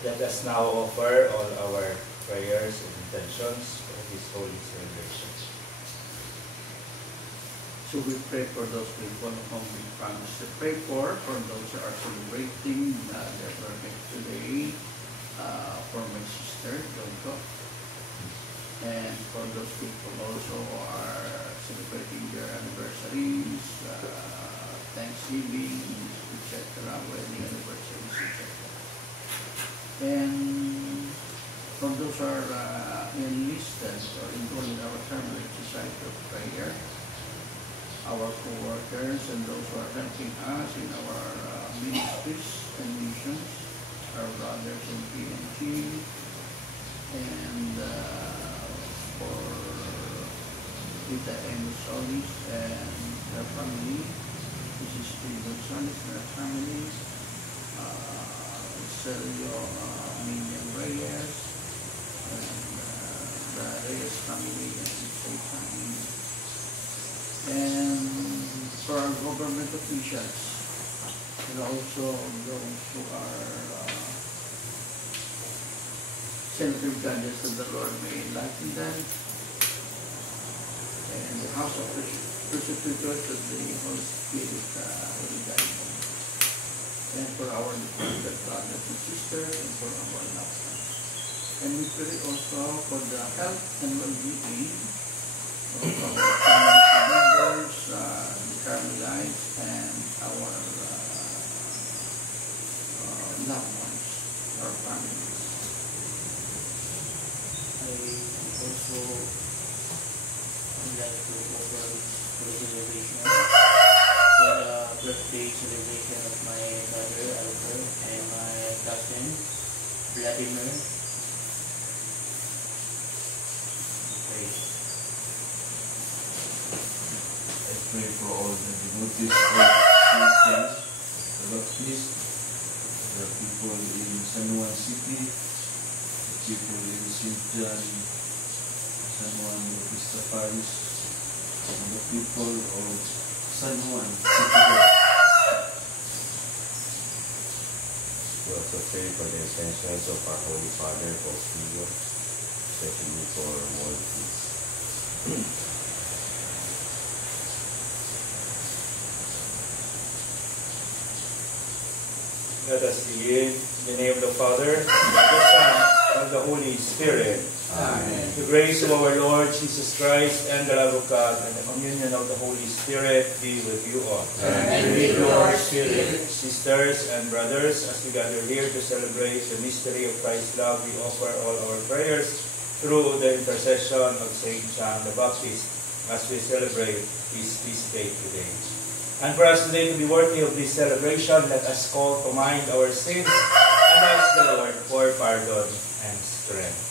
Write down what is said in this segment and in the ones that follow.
Let us now offer all our prayers and intentions for this holy celebration. So we pray for those people whom we promise to pray for those who are celebrating their birthday today, for my sister, Jonko, and for those people also who are celebrating their anniversaries, Thanksgiving, etc., wedding anniversaries, etc. And for those who are enlisted or enrolled in our family society of prayer, our co-workers and those who are helping us in our ministries and missions, our brothers in PNG, and for Tita Amy Solis and her family, Mrs. Stephen Solis and her family, Sergio Minion Reyes, and the Reyes family and Ipsay family, and for our government officials, and also those who are sensitive guardians of the Lord, may enlighten them, and the house of prosecutors of the Holy Spirit will guide them. And for our departed brothers and sisters, and for our loved ones. And we pray also for the health and well-being of our community members, the Carmelites, and our loved ones, our families. I also would like to offer for the celebration for the birthday celebration of my brother Albert and my cousin Vladimir. Okay. I pray for all the devotees of Christians, the Baptist, the people in San Juan City, the people in St. John, San Juan Bautista Parish, and the people of San Juan City. We also pray for the intentions of our Holy Father, Pope Leo, especially for world peace. Let us begin in the name of the Father, and of the Son, and of the Holy Spirit. Amen. The grace of our Lord Jesus Christ, and the love of God, and the communion of the Holy Spirit be with you all. And with your spirit. Sisters and brothers, as we gather here to celebrate the mystery of Christ's love, we offer all our prayers through the intercession of Saint John the Baptist as we celebrate his feast day today. And for us today to be worthy of this celebration, let us call to mind our sins and ask the Lord for pardon and strength.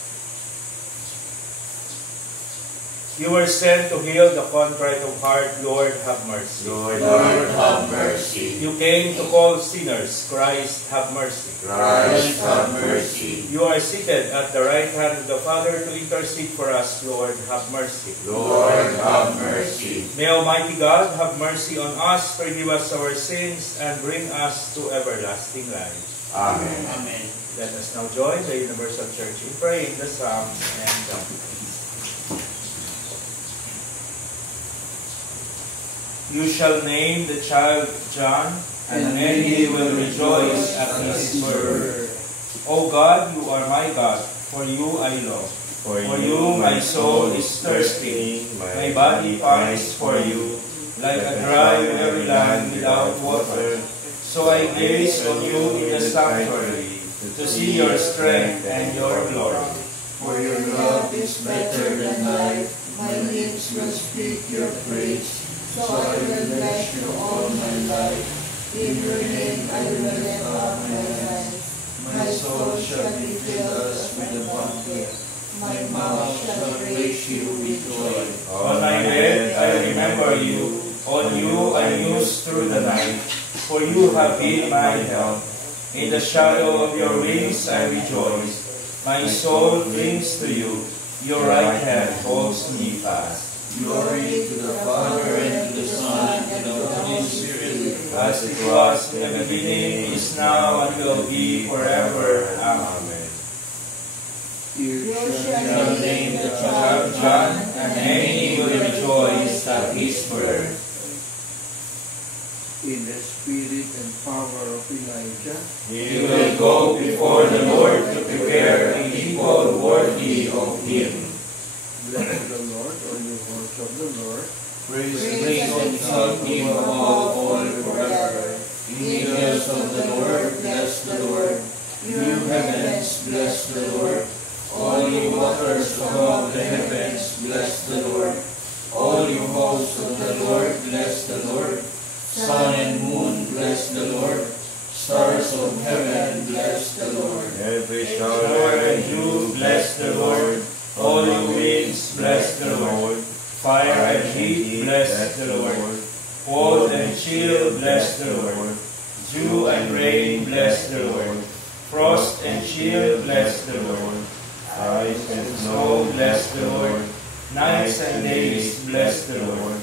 You were sent to heal the contrite of heart. Lord, have mercy. Lord, have mercy. You came to call sinners. Christ, have mercy. Christ, have mercy. You are seated at the right hand of the Father to intercede for us. Lord, have mercy. Lord, have mercy. May Almighty God have mercy on us, forgive us our sins, and bring us to everlasting life. Amen. Amen. Let us now join the Universal Church in praying the Psalms and Canticles. You shall name the child John, and many will rejoice at his birth. O God, you are my God, for you I long. For you my soul is thirsty, my body pines for you, like a dry weary land without water. So I gaze on you in the sanctuary, to see your strength and your glory. For your love is better than life, my lips will speak your praise. So I will bless you all my life. In your name I will lift up my hands. My soul shall be filled with abundance. My mouth shall praise you with joy. On my bed I remember you. On you I muse through the night. For you have been my help. In the shadow of your wings I rejoice. My soul clings to you. Your right hand holds me fast. Glory to the Father, and to the Son, and to the Holy Spirit. As it was in the beginning, is now, and will be forever. Amen. You shall name the Child John, and many will rejoice at his birth. in the spirit and power of Elijah, He will go before the Lord to prepare a people worthy of him. bless the Lord, all you works of the Lord. Praise and exalt him above all forever. Angels of the Lord, bless the Lord. You heavens, bless the Lord. All you waters above the heavens, bless the Lord. All you hosts of the Lord, bless the Lord. Sun and moon, bless the Lord. Stars of heaven, bless the Lord. Every Shower shower and dew, bless the Lord. All you winds, bless the Lord. Fire and heat, bless the Lord. Cold and chill, bless the Lord. Dew and rain, bless the Lord. Frost and chill, bless the Lord. Ice and snow, bless the Lord. Nights and days, bless the Lord.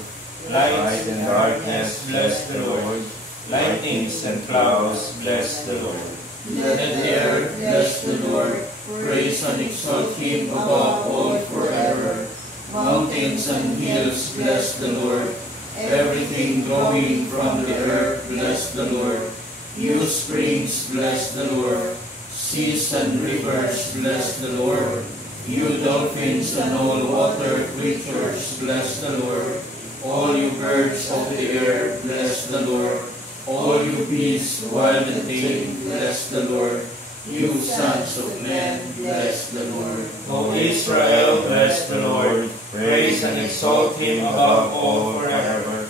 Light and darkness, bless the Lord. Lightnings and clouds, bless the Lord. Let the earth bless the Lord. Praise and exalt him above all forever. Mountains and hills, bless the Lord. Everything growing from the earth, bless the Lord. You springs, bless the Lord. Seas and rivers, bless the Lord. You dolphins and all water creatures, bless the Lord. All you birds of the air, bless the Lord. All you beasts, wild and tame, bless the Lord. You sons of men, bless the Lord. O Israel, bless the Lord. Praise and exalt him above all forever.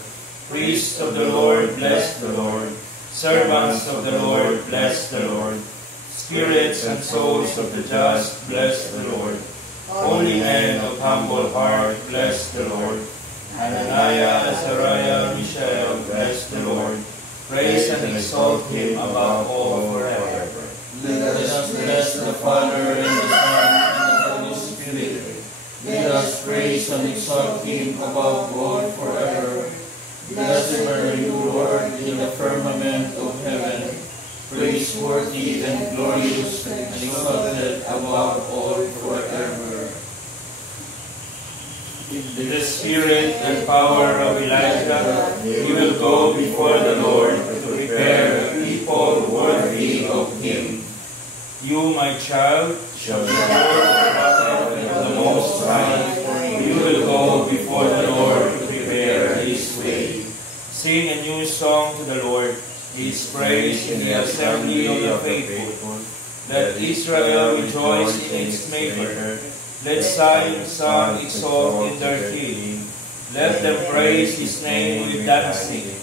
Priests of the Lord, bless the Lord. Servants of the Lord, bless the Lord. Spirits and souls of the just, bless the Lord. Holy men of humble heart, bless the Lord. Hananiah, Azariah, Mishael, bless the Lord. Praise and exalt him above all forever. Let us bless the Father and the Son and the Holy Spirit. Let us praise and exalt him above all forever. Blessed are you, Lord, in the firmament of heaven, praiseworthy and glorious and exalted above all forever. In the spirit and power of Elijah, he will go before the Lord to prepare a people worthy of him. You, my child, shall be called the prophet of the Most High, for you will go before the Lord to prepare his way. Sing a new song to the Lord, his praise in the assembly of the faithful. Let Israel rejoice in its Maker. Let Zion's son exalt in their King. Let them praise his name with dancing,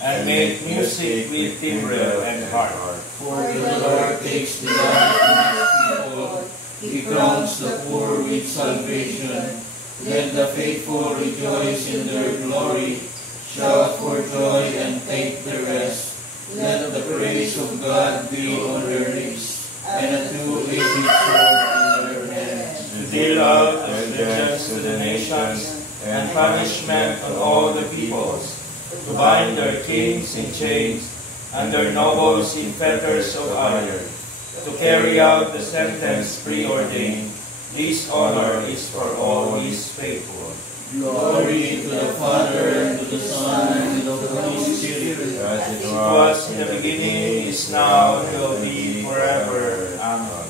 and make music with timbrel and harp. For the Lord takes delight in his people. He crowns the poor with salvation. Let the faithful rejoice in their glory. Shout for joy and take the rest. Let the praise of God be on their lips, and a two-edged sword in their hands. To deal out vengeance to the nations, and punishment on all the peoples. To bind their kings in chains, and their nobles in fetters of iron. To carry out the sentence preordained. This honor is for all his faithful. Glory to the Father, and to the Son, and to the Holy Spirit. as it It was in the beginning, is now, and will be forever. Amen.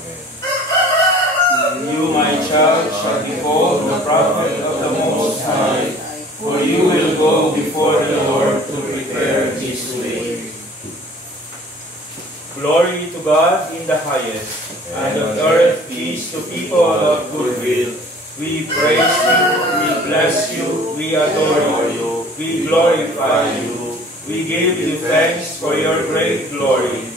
You, my child, shall be called the prophet of the Most High, for you will go before the Lord to prepare his way. Glory to God in the highest, and on earth peace to people of good will. We praise you, we bless you, we adore you, we glorify you. We give you thanks for your great glory.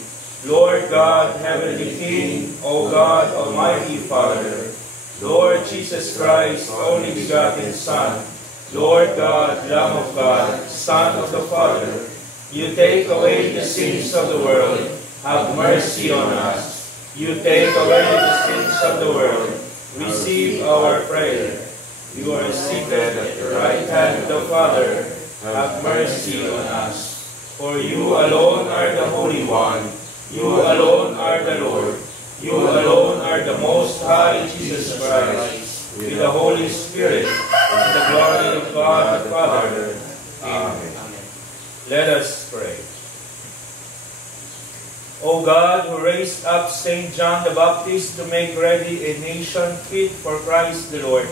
Lord God, Heavenly King, O God, Almighty Father, Lord Jesus Christ, only begotten Son, Lord God, Lamb of God, Son of the Father, you take away the sins of the world, have mercy on us. You take away the sins of the world, receive our prayer. You are seated at the right hand of the Father, have mercy on us. For you alone are the Holy One, you alone are the Lord, you alone the Most High Jesus Christ, with the Holy Spirit, in the glory of God the Father. Amen. Let us pray. O God, who raised up St. John the Baptist to make ready a nation fit for Christ the Lord,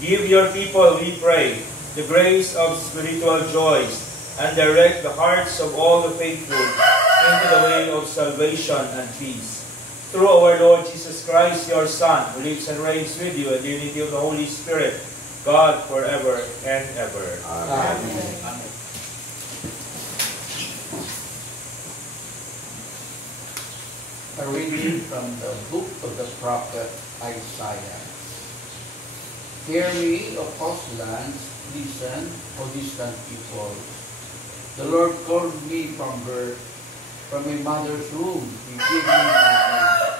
give your people, we pray, the grace of spiritual joys, and direct the hearts of all the faithful into the way of salvation and peace. Through our Lord Jesus Christ, your Son, who lives and reigns with you in the unity of the Holy Spirit, God forever and ever. Amen. Amen. A reading from the book of the prophet Isaiah. Hear me, O coast lands, listen, O distant people. The Lord called me from birth, from a mother's womb. He gave me my name.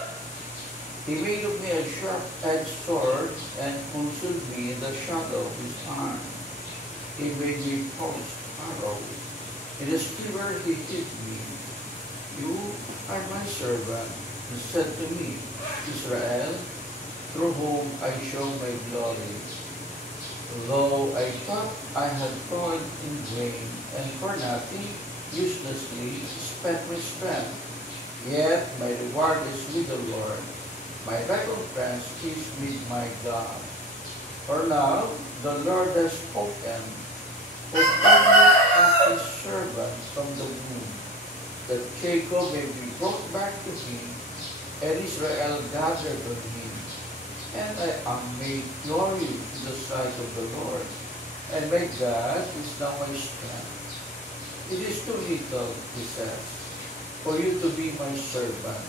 He made of me a sharp-edged sword and concealed me in the shadow of his arm. He made me post arrows. In his quiver he hid me. You are my servant, and said to me, Israel, through whom I show my glory. Though I thought I had toiled in vain, and for nothing, uselessly spent my strength, yet my reward is with the Lord. My recompense is with my God. For now, the Lord has spoken, who found me as his servant from the womb, that Jacob may be brought back to him, and Israel gathered to him. And I am made glorious in the sight of the Lord, and my God is now my strength. It is too little, he says, for you to be my servant,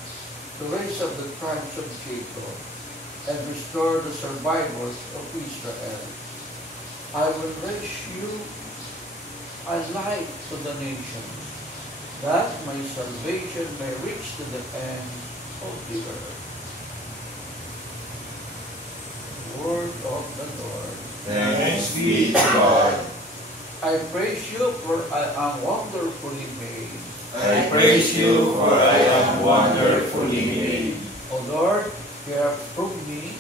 to raise up the tribes of Jacob, and restore the survivors of Israel. I will raise you a light to the nations, that my salvation may reach to the end of the earth. Word of the Lord. Thanks be to God. I praise you, for I am wonderfully made. I praise you, for I am wonderfully made. O Lord, you have proved me,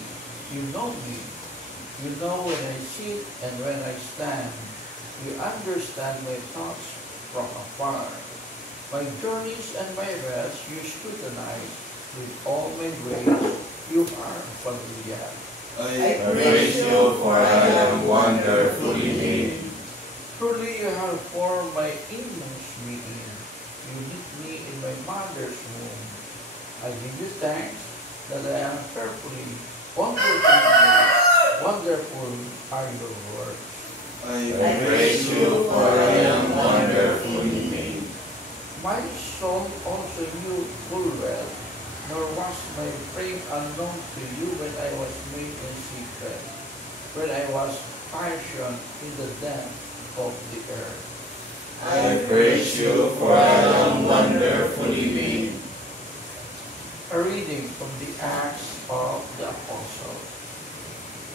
you know me. You know when I sit and when I stand. You understand my thoughts from afar. My journeys and my rest you scrutinize. With all my ways you are familiar. I praise you, for I am wonderfully made. Truly you have formed my inmost being. You knit me in my mother's womb. I give you thanks that I am fearfully, wonderfully made. Wonderful are your works. I praise you, for I am wonderfully made. My soul also knew full well, nor was my frame unknown to you when I was made in secret, when I was fashioned in the depths of the earth. I praise you, for I am wonderfully made. A reading from the Acts of the Apostles.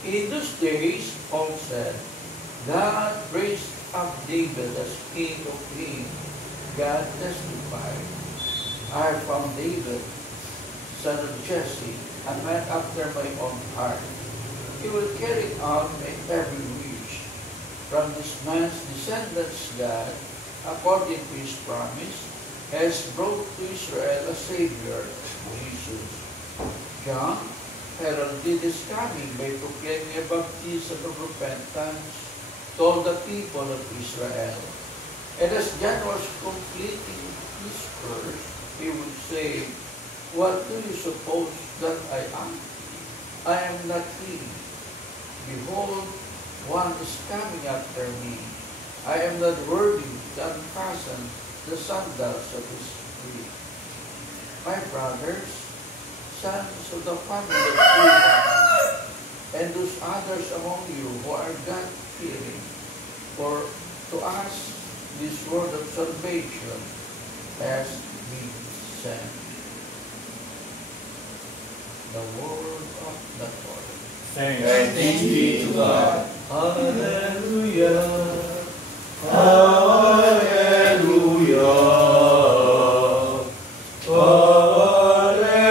In those days, Paul said, God raised up David as king of kings. God testified, I found David, son of Jesse, a man after my own heart. He will carry out my every wish. From this man's descendants, God, according to his promise, has brought to Israel a Savior, Jesus. John heralded his coming by proclaiming a baptism of repentance to all the people of Israel. And as John was completing his verse, he would say, what do you suppose that I am? I am not he. Behold, one is coming after me. I am not worthy to unfasten the sandals of his feet. My brothers, sons of the family of Abraham, and those others among you who are God-fearing, for to us this word of salvation has been sent. The word of the Lord. Thanks be to God. Hallelujah. Hallelujah. Hallelujah.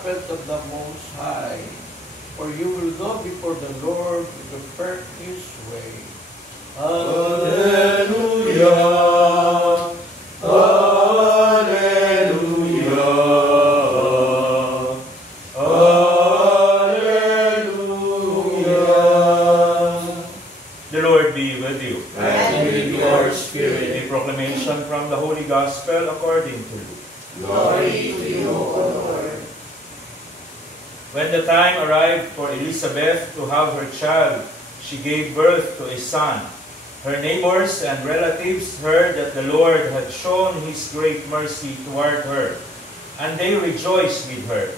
prophet of the Most High, for you will go before the Lord to prepare His way. Hallelujah! Hallelujah! Hallelujah! The Lord be with you. And with your spirit. A proclamation from the Holy Gospel according to Luke. Glory to you, O Lord. When the time arrived for Elizabeth to have her child, she gave birth to a son. Her neighbors and relatives heard that the Lord had shown His great mercy toward her, and they rejoiced with her.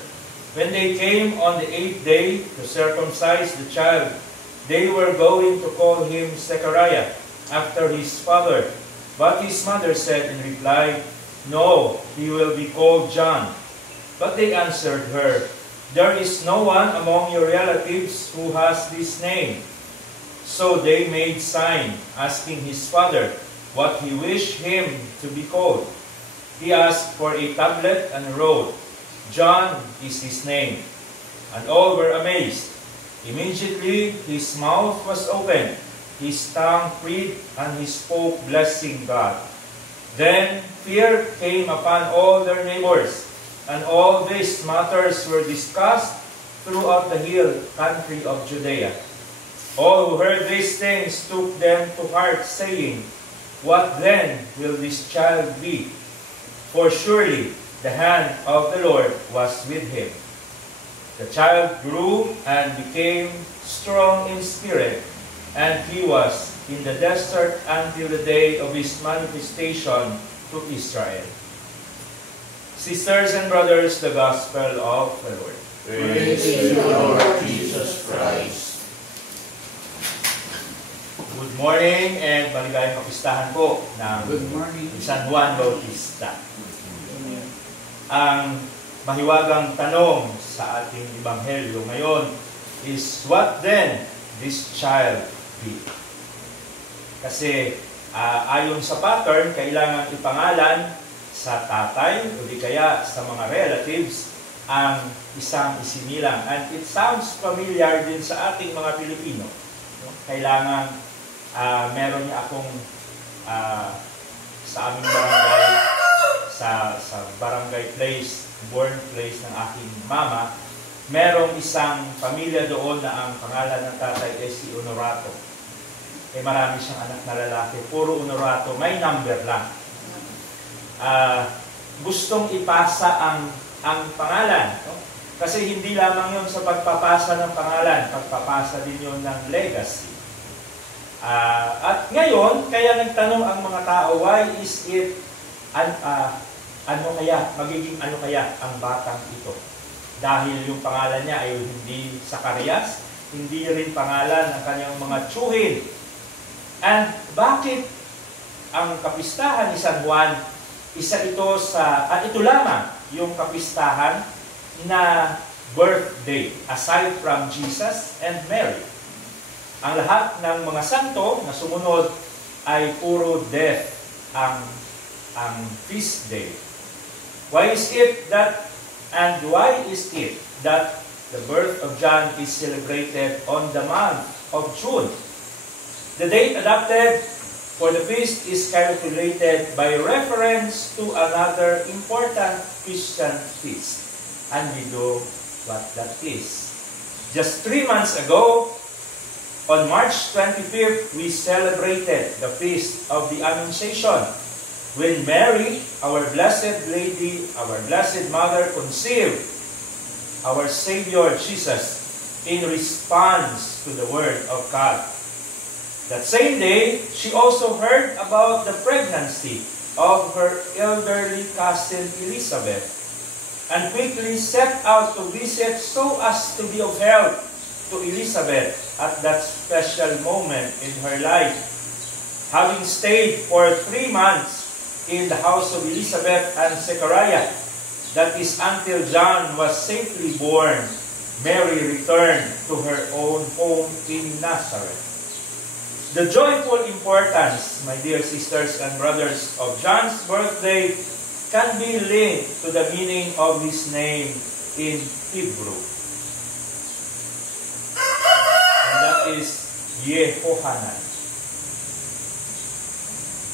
When they came on the 8th day to circumcise the child, they were going to call him Zechariah, after his father. But his mother said in reply, "No, he will be called John." But they answered her, "There is no one among your relatives who has this name." So they made sign, asking his father what he wished him to be called. He asked for a tablet and wrote, "John is his name." And all were amazed. Immediately his mouth was opened, his tongue freed, and he spoke, blessing God. Then fear came upon all their neighbors, and all these matters were discussed throughout the hill country of Judea. All who heard these things took them to heart, saying, "What then will this child be? For surely the hand of the Lord was with him." The child grew and became strong in spirit, and he was in the desert until the day of his manifestation to Israel. Sisters and brothers, the Gospel of the Lord. Praise to you, Lord Jesus Christ. Good morning and maligayang kapistahan po ng Good morning. San Juan Bautista. Ang mahiwagang tanong sa ating Ebanghelyo ngayon is, what then this child be? Kasi ayon sa pattern, kailangan ipangalan sa tatay o di kaya sa mga relatives ang isang isinilang. And it sounds familiar din sa ating mga Pilipino. Kailangan meron niya akong sa aming barangay, sa barangay place, born place ng aking mama, merong isang pamilya doon na ang pangalan ng tatay ay si Honorato. Marami siyang anak na lalaki, puro Honorato, may number lang. Gustong ipasa ang pangalan. No? Kasi hindi lamang yun sa pagpapasa ng pangalan, pagpapasa din yun ng legacy. At ngayon, kaya nagtanong ang mga tao, why is it, magiging ano kaya ang batang ito? Dahil yung pangalan niya ay hindi Zacarias, hindi rin pangalan ng kanyang mga tiyuhin. And bakit ang kapistahan ni San Juan, isa ito ito lamang yung kapistahan na birthday, aside from Jesus and Mary. Ang lahat ng mga santo na sumunod ay puro death ang feast day. Why is it that the birth of John is celebrated on the month of June? The date adopted for the feast is calculated by reference to another important Christian feast. And we know what that is. Just 3 months ago, on March 25th, we celebrated the Feast of the Annunciation, when Mary, our Blessed Lady, our Blessed Mother, conceived our Savior Jesus in response to the Word of God. That same day, she also heard about the pregnancy of her elderly cousin Elizabeth, and quickly set out to visit so as to be of help to Elizabeth at that special moment in her life. Having stayed for 3 months in the house of Elizabeth and Zechariah, that is until John was safely born, Mary returned to her own home in Nazareth. The joyful importance, my dear sisters and brothers, of John's birthday can be linked to the meaning of his name, in Hebrew. And that is Yehohanan.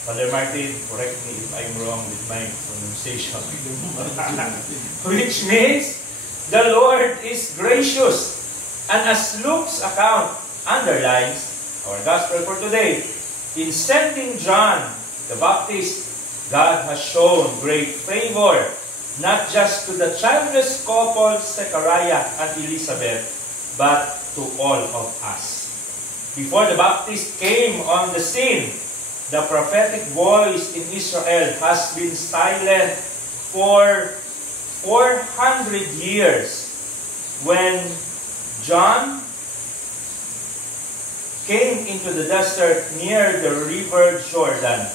Father Martin, correct me if I'm wrong with my pronunciation. Which means, the Lord is gracious. And as Luke's account underlines our gospel for today, in sending John the Baptist, God has shown great favor, not just to the childless couple Zechariah and Elizabeth, but to all of us. Before the Baptist came on the scene, the prophetic voice in Israel has been silent for 400 years. When John came into the desert near the river Jordan,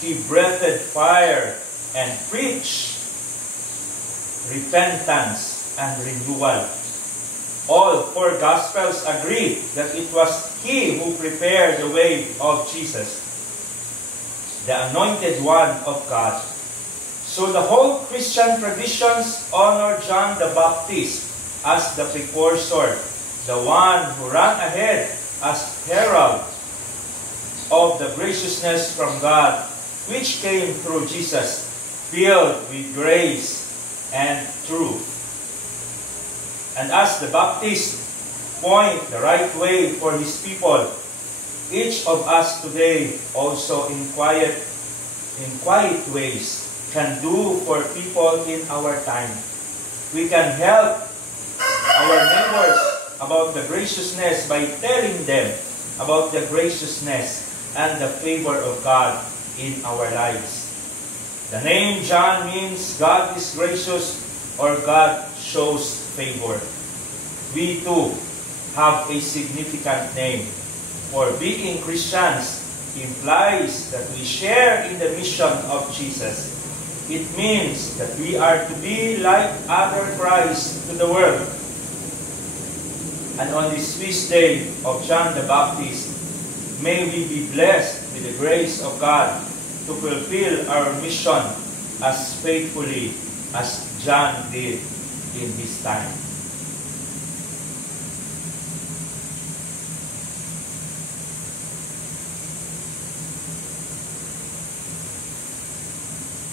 he breathed fire and preached repentance and renewal. All four Gospels agree that it was he who prepared the way of Jesus, the anointed one of God. So the whole Christian traditions honor John the Baptist as the precursor, the one who ran ahead as herald of the graciousness from God, which came through Jesus, filled with grace and truth. And as the Baptist point the right way for his people, each of us today also in quiet ways can do for people in our time. We can help our neighbors about the graciousness by telling them about the graciousness and the favor of God in our lives. The name John means God is gracious or God shows favor. We too have a significant name. For being Christians implies that we share in the mission of Jesus. It means that we are to be like other Christ to the world. And on this feast day of John the Baptist, may we be blessed with the grace of God to fulfill our mission as faithfully as John did in his time.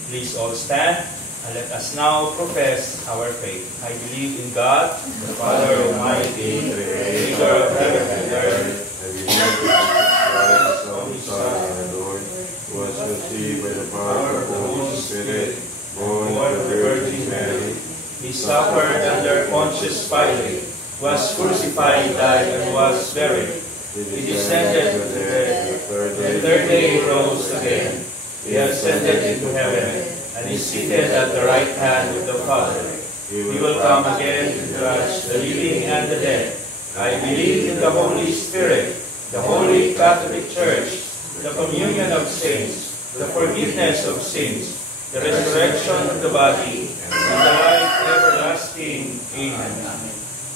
Please all stand and let us now profess our faith. I believe in God, the Father Almighty, the Creator of heaven and earth. I believe in Jesus Christ, our Son, our Lord, who was conceived by the power of the Holy Spirit, born of the Virgin Mary. He suffered under Pontius Pilate, was crucified, died, and was buried. He descended to the dead. The third day he rose again. He ascended into heaven, and is seated at the right hand of the Father. He will come again to judge the living and the dead. I believe in the Holy Spirit, the Holy Catholic Church, the communion of saints, the forgiveness of sins, the resurrection of the body, and the life everlasting. Amen.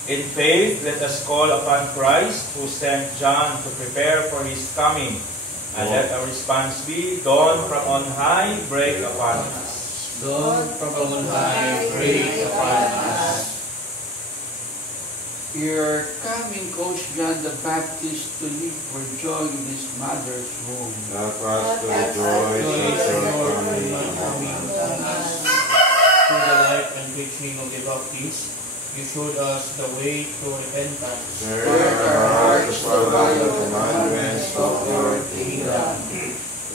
In faith, let us call upon Christ, who sent John to prepare for his coming. And let our response be, dawn from on high, break upon us. Dawn from on high, break upon us. Your coming caused John the Baptist to leap for joy in his mother's womb. Help us to rejoice at your coming. Through the life and preaching of the Baptist, you showed us the way to repentance. Stir our hearts to follow the commandments of your kingdom.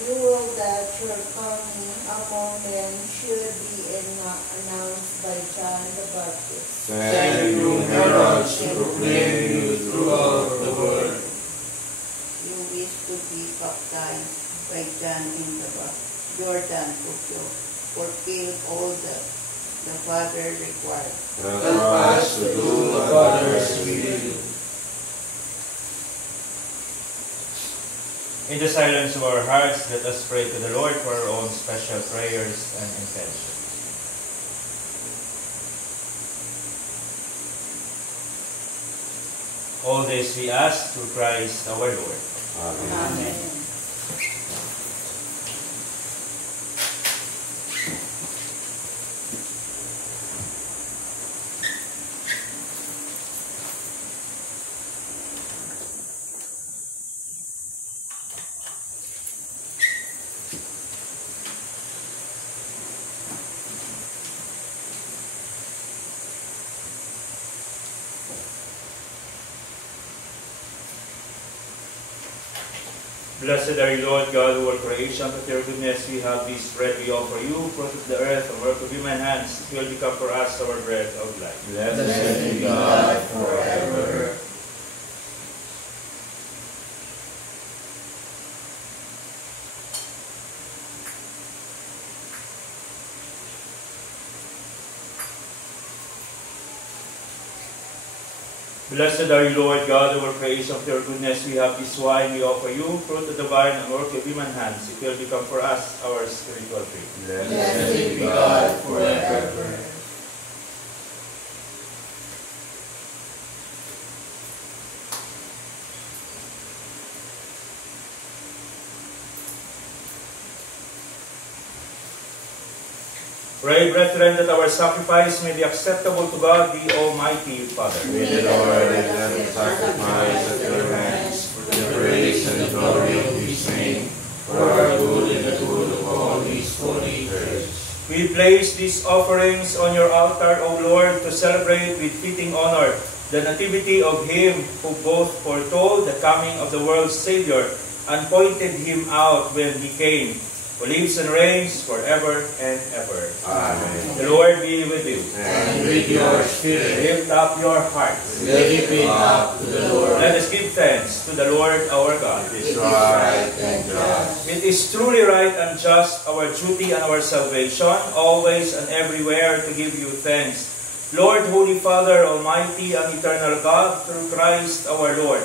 You will that your coming among men should be announced by John the Baptist. Send you heralds to proclaim you throughout the world. You wish to be baptized by John in the Jordan to fulfill all the Father required. Help us to do the Father's will. In the silence of our hearts, let us pray to the Lord for our own special prayers and intentions. All this we ask through Christ our Lord. Amen. Amen. Blessed are you, Lord God, who are creation. With your goodness we have this bread we offer you, fruit of the earth, and work of human hands. It will become for us our bread of life. Blessed be God forever. Blessed are you, Lord God, over creation of your goodness. We have this wine we offer you, fruit of the vine and work of human hands. It will become for us our spiritual treat. Blessed be God forever. Pray, brethren, that our sacrifice may be acceptable to God, the Almighty Father. May the Lord accept the sacrifice at your hands for the praise and glory of His name, for our good and the good of all His holy church. We place these offerings on your altar, O Lord, to celebrate with fitting honor the nativity of Him who both foretold the coming of the world's Savior and pointed Him out when He came, who lives and reigns forever and ever. Amen. The Lord be with you. And with your spirit, Lift up your hearts. lift it up to the Lord. Let us give thanks to the Lord our God. It is right and just. It is truly right and just, our duty and our salvation, always and everywhere to give you thanks. Lord, Holy Father, Almighty and Eternal God, through Christ our Lord.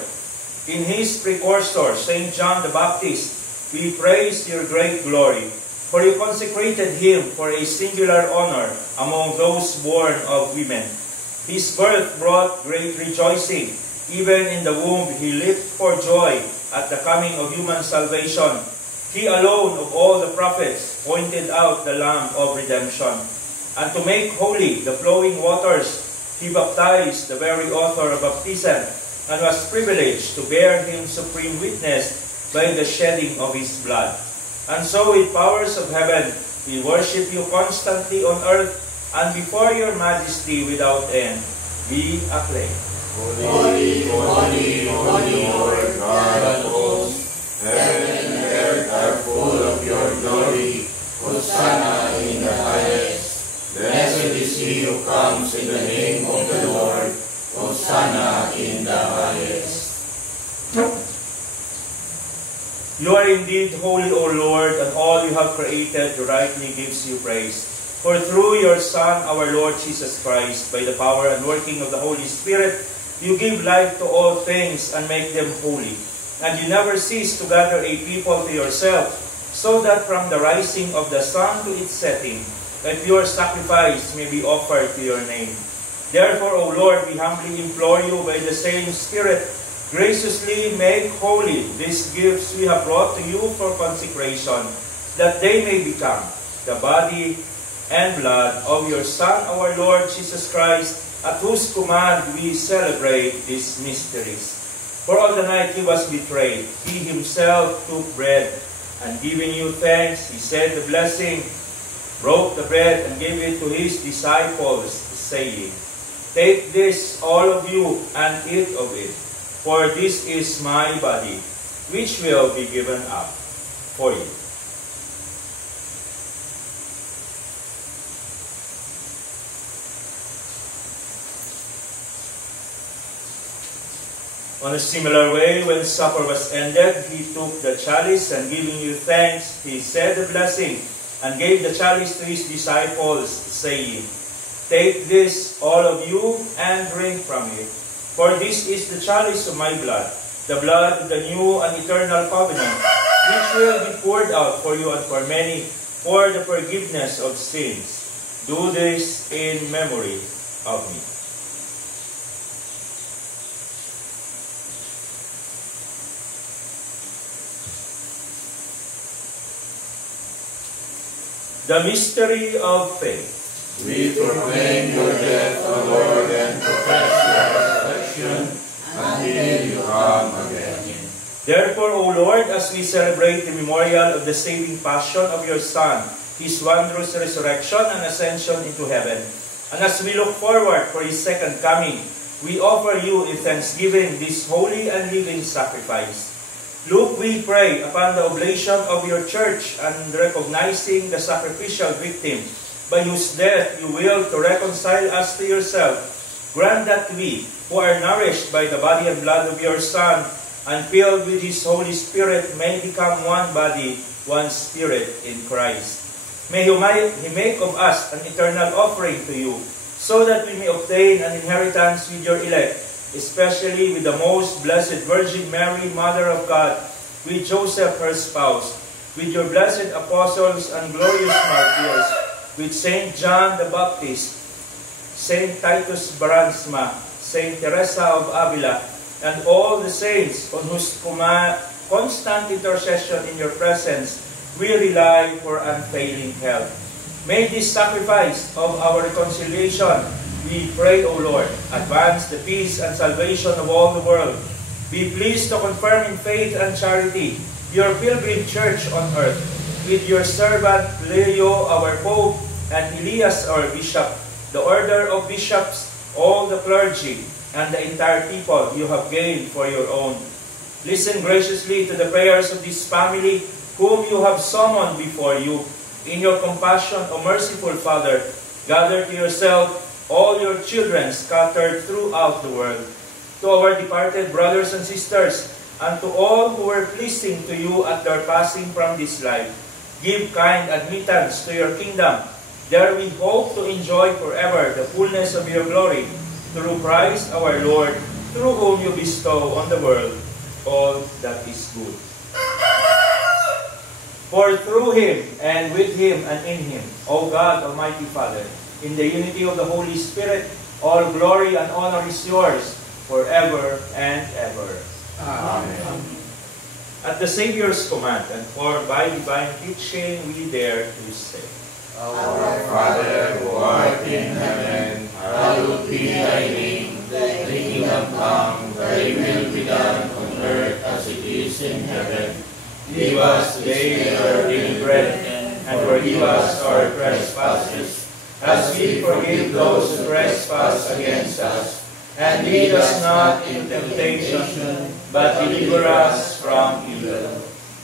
In His precursor, St. John the Baptist, we praise your great glory, for you consecrated him for a singular honor among those born of women. His birth brought great rejoicing. Even in the womb he leaped for joy at the coming of human salvation. He alone of all the prophets pointed out the Lamb of redemption. And to make holy the flowing waters, he baptized the very author of baptism, and was privileged to bear him supreme witness by the shedding of his blood. And so with powers of heaven, we worship you constantly on earth, and before your majesty without end, we acclaim. Holy, holy, holy Lord God of hosts, heaven and earth are full of your glory. Hosanna in the highest. Blessed is he who comes in the name of the Lord. Hosanna in the highest. You are indeed holy, O Lord, and all you have created rightly gives you praise. For through your Son, our Lord Jesus Christ, by the power and working of the Holy Spirit, you give life to all things and make them holy. And you never cease to gather a people to yourself, so that from the rising of the sun to its setting, a pure sacrifice may be offered to your name. Therefore, O Lord, we humbly implore you by the same Spirit, graciously make holy these gifts we have brought to you for consecration, that they may become the body and blood of your Son, our Lord Jesus Christ, at whose command we celebrate these mysteries. For on the night he was betrayed, he himself took bread, and giving you thanks, he said the blessing, broke the bread, and gave it to his disciples, saying, "Take this, all of you, and eat of it. For this is my body, which will be given up for you." On a similar way, when supper was ended, he took the chalice, and giving you thanks, he said a blessing, and gave the chalice to his disciples, saying, "Take this, all of you, and drink from it. For this is the chalice of my blood, the blood of the new and eternal covenant, which will be poured out for you and for many for the forgiveness of sins. Do this in memory of me." The mystery of faith. We proclaim your death, O Lord, and profess your resurrection until you come again. Therefore, O Lord, as we celebrate the memorial of the saving passion of your Son, his wondrous resurrection and ascension into heaven, and as we look forward for his second coming, we offer you in thanksgiving this holy and living sacrifice. Look, we pray, upon the oblation of your church and recognizing the sacrificial victim, by whose death you will to reconcile us to yourself. Grant that we, who are nourished by the body and blood of your Son, and filled with His Holy Spirit, may become one body, one spirit in Christ. May He make of us an eternal offering to you, so that we may obtain an inheritance with your elect, especially with the most blessed Virgin Mary, Mother of God, with Joseph her spouse, with your blessed apostles and glorious martyrs, with Saint John the Baptist, Saint Titus Baransma, Saint Teresa of Avila, and all the saints on whose constant intercession in your presence we rely for unfailing help. May this sacrifice of our reconciliation, we pray, O Lord, advance the peace and salvation of all the world. Be pleased to confirm in faith and charity your pilgrim church on earth, with your servant Leo, our Pope, and Elias, our Bishop, the order of bishops, all the clergy, and the entire people you have gained for your own. Listen graciously to the prayers of this family, whom you have summoned before you. In your compassion, O merciful Father, gather to yourself all your children scattered throughout the world. To our departed brothers and sisters, and to all who were pleasing to you at their passing from this life, give kind admittance to your kingdom. There we hope to enjoy forever the fullness of your glory, through Christ our Lord, through whom you bestow on the world all that is good. For through Him, and with Him, and in Him, O God, Almighty Father, in the unity of the Holy Spirit, all glory and honor is yours, forever and ever. Amen. At the Savior's command, and for by divine teaching, we dare to say, Our Father, who art in heaven, hallowed be thy name. Thy kingdom come, thy will be done on earth as it is in heaven. Give us today our daily bread, and forgive us our trespasses, as we forgive those who trespass against us. And lead us not into temptation, but deliver us from evil.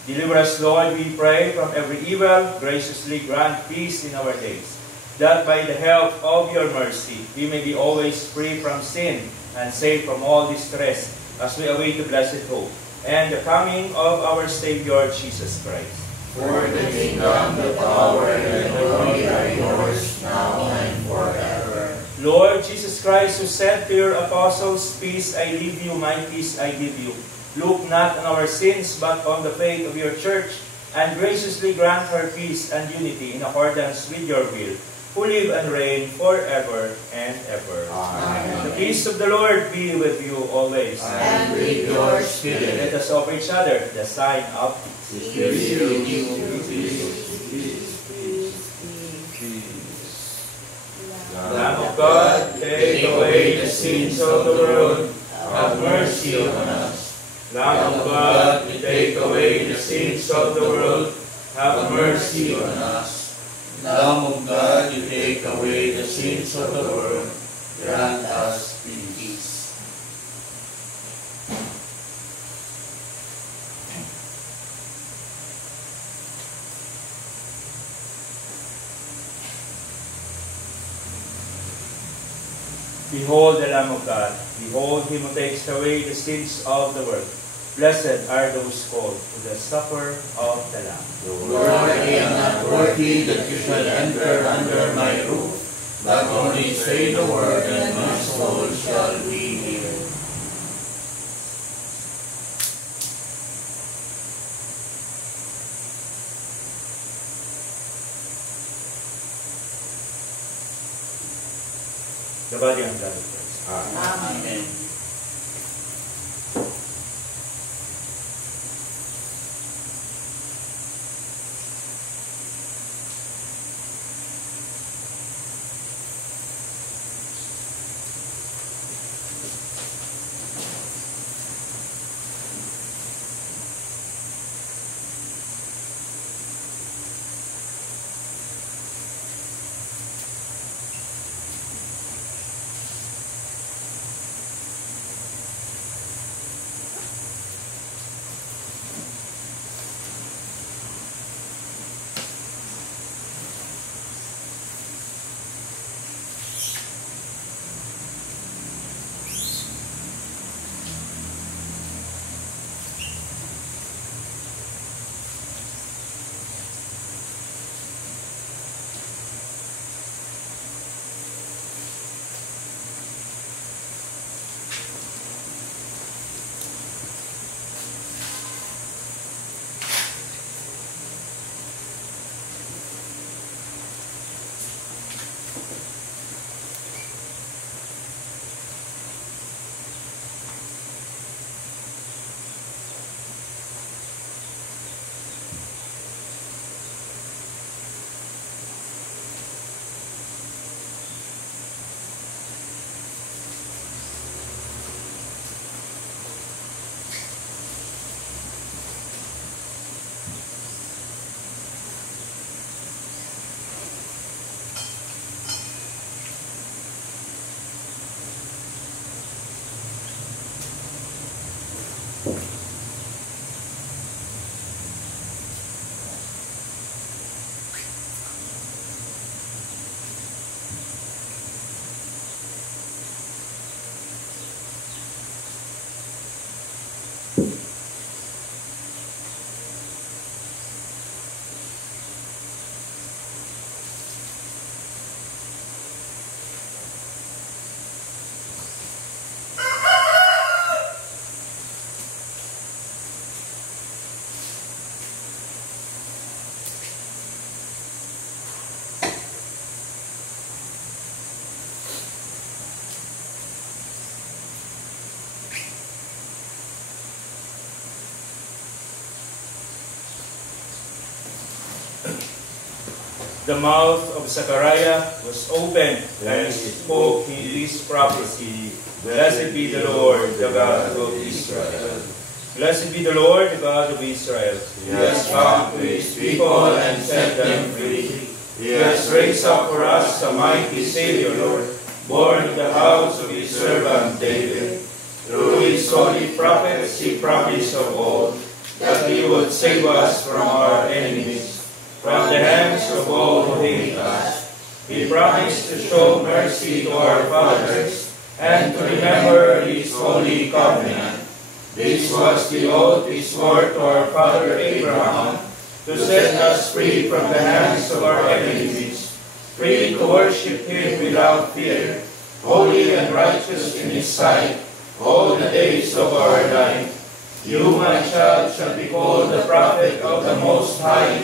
Deliver us, Lord, we pray, from every evil. Graciously grant peace in our days, that by the help of your mercy we may be always free from sin and safe from all distress, as we await the blessed hope and the coming of our Savior Jesus Christ. For the kingdom, the power, and the glory are yours, now and forever. Lord Jesus Christ, who said to your apostles, Peace I leave you, my peace I give you, look not on our sins, but on the faith of your church, and graciously grant her peace and unity in accordance with your will, who live and reign forever and ever. Amen. The peace of the Lord be with you always. And with your spirit. Let us offer each other the sign of peace. Lamb of God, take away the sins of the world. Have mercy on us. Lamb of God, take away the sins of the world. Have mercy on us. Lamb of God, you take away the sins of the world. Grant us peace. Behold the Lamb of God. Behold Him who takes away the sins of the world. Blessed are those called to the supper of the Lamb. Lord, I am not worthy that you shall enter under my roof, but only say the word, and my soul shall be healed. The body and blood of Christ. Amen. The mouth of Zechariah was opened, and he spoke this prophecy. Blessed be the Lord, the God of Israel. Blessed be the Lord, the God of Israel. He has come to his people and set them free. He has raised up for us a mighty Savior, born in the house of his servant David. Through his holy prophets he promised of old that he would save us from our enemies, from the hands of all who hate us. He promised to show mercy to our fathers and to remember his holy covenant. This was the oath he swore to our father Abraham, to set us free from the hands of our enemies, free to worship him without fear, holy and righteous in his sight, all the days of our life. You, my child, shall be called the prophet of the Most High,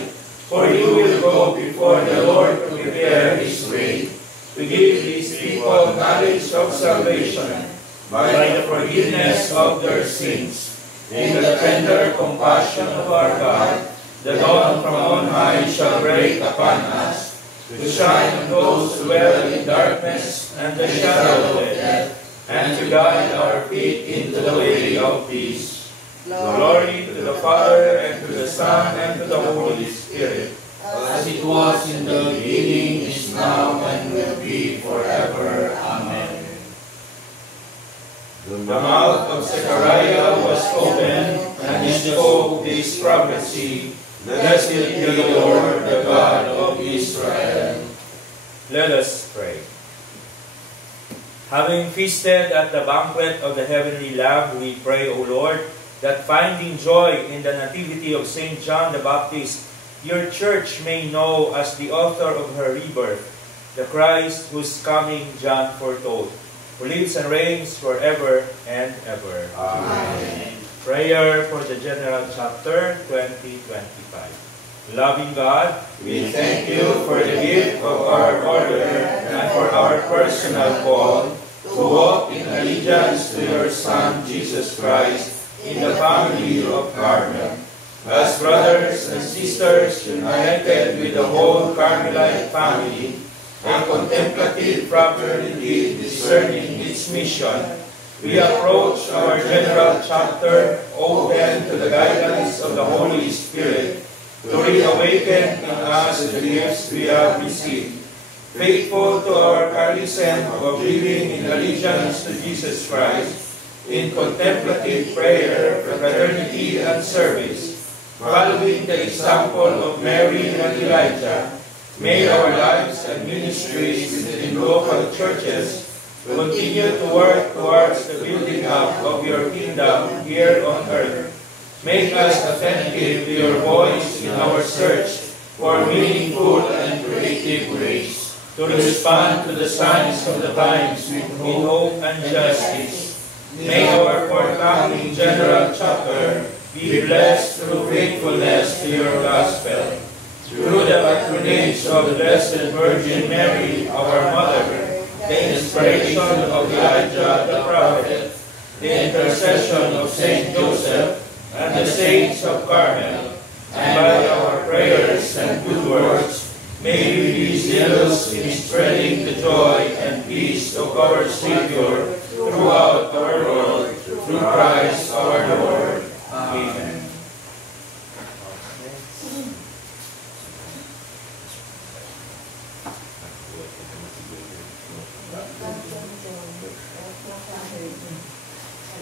for you will go before the Lord to prepare his way, to give his people knowledge of salvation by the forgiveness of their sins. In the tender compassion of our God, the dawn from on high shall break upon us, to shine on those who dwell in darkness and the shadow of death, and to guide our feet into the way of peace. Glory to the Father, and to the Son, and to the Holy Spirit, as it was in the beginning, is now, and will be forever. Amen. The mouth of Zechariah was opened, and he spoke this prophecy. Blessed be the Lord, the God of Israel. Let us pray. Having feasted at the banquet of the heavenly Lamb, we pray, O Lord, that finding joy in the nativity of St. John the Baptist, your church may know as the author of her rebirth, the Christ whose coming John foretold, who lives and reigns forever and ever. Amen. Prayer for the General Chapter 2025. Loving God, We thank you for the gift of our order and for our personal call to walk in allegiance to your Son, Jesus Christ, in the family of Carmel. As brothers and sisters united with the whole Carmelite family, a contemplative fraternity discerning its mission, we approach our General Chapter open to the guidance of the Holy Spirit to reawaken in us the gifts we have received, faithful to our charism of living in allegiance to Jesus Christ, in contemplative prayer, fraternity, and service, following the example of Mary and Elijah. May our lives and ministries within local churches continue to work towards the building up of your kingdom here on earth. Make us attentive to your voice in our search for meaningful and creative ways, to respond to the signs of the times with hope and justice. May our forthcoming General Chapter be blessed through faithfulness to your gospel. Through the patronage of the Blessed Virgin Mary, our Mother, the inspiration of Elijah the prophet, the intercession of Saint Joseph, and the saints of Carmel, and by our prayers and good works, may we be zealous in spreading the joy and peace of our Savior throughout our world, through Christ our Lord. Amen.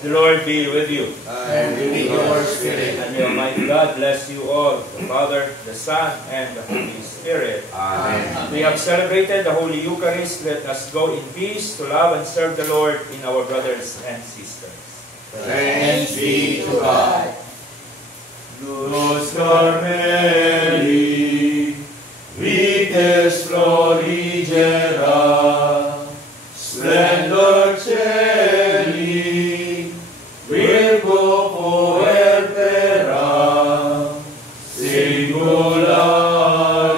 the Lord be with you. And with your spirit. And may Almighty God bless you all, the Father, the Son, and the Holy Spirit. Amen. We have celebrated the Holy Eucharist. Let us go in peace to love and serve the Lord in our brothers and sisters. Thanks be to God. Luz Carmeli, vites florigera, splendor celi, virgo puerpera,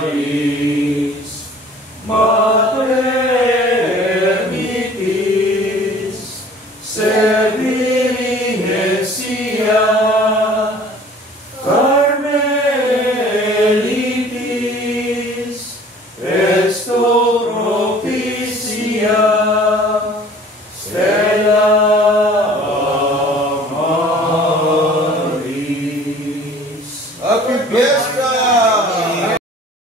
singularis, mater mitis, serviri Messia, Carmelitis, Maria,